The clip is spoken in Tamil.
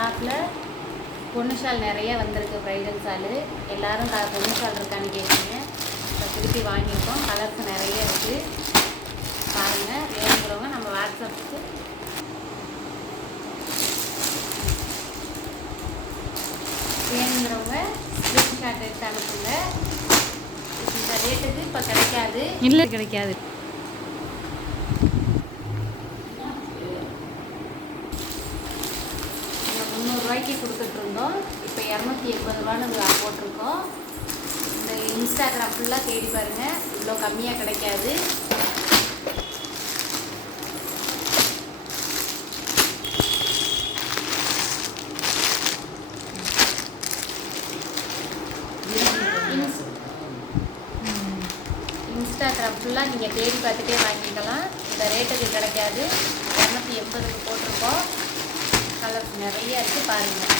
ஷாப்பில் பொண்ணு ஷால் நிறைய வந்திருக்கு. ப்ரைடல் ஷாலு எல்லோரும் பொண்ணு ஷால் இருக்கான்னு கேட்டீங்க. இப்போ திருப்பி வாங்கியிருக்கோம். கலர்ஸ் நிறைய இருக்குது. பாருங்கள், வேணுங்கிறவங்க நம்ம வாட்ஸ்அப்புக்கு வேணுங்கிறவங்க ஸ்க்ரீன்ஷாட் எடுத்து அனுப்புங்க. இந்த ரேட்டுக்கு இப்போ கிடைக்காது. இல்லை, கிடைக்காது. ரூபாய்க்கு கொடுத்துட்ருந்தோம். இப்போ 280 ரூபான்னு போட்டிருக்கோம். இந்த இன்ஸ்டாகிராம் ஃபுல்லாக தேடி பாருங்கள், இவ்வளோ கம்மியாக கிடைக்காது. இன்ஸ்டாகிராம் ஃபுல்லாக நீங்கள் தேடி பார்த்துட்டே வாங்கிக்கலாம். இந்த ரேட்டுக்கு கிடைக்காது. 280க்கு போட்டிருக்கோம். கலர்ஸ் நிறைய இருக்குது, பாருங்கள்.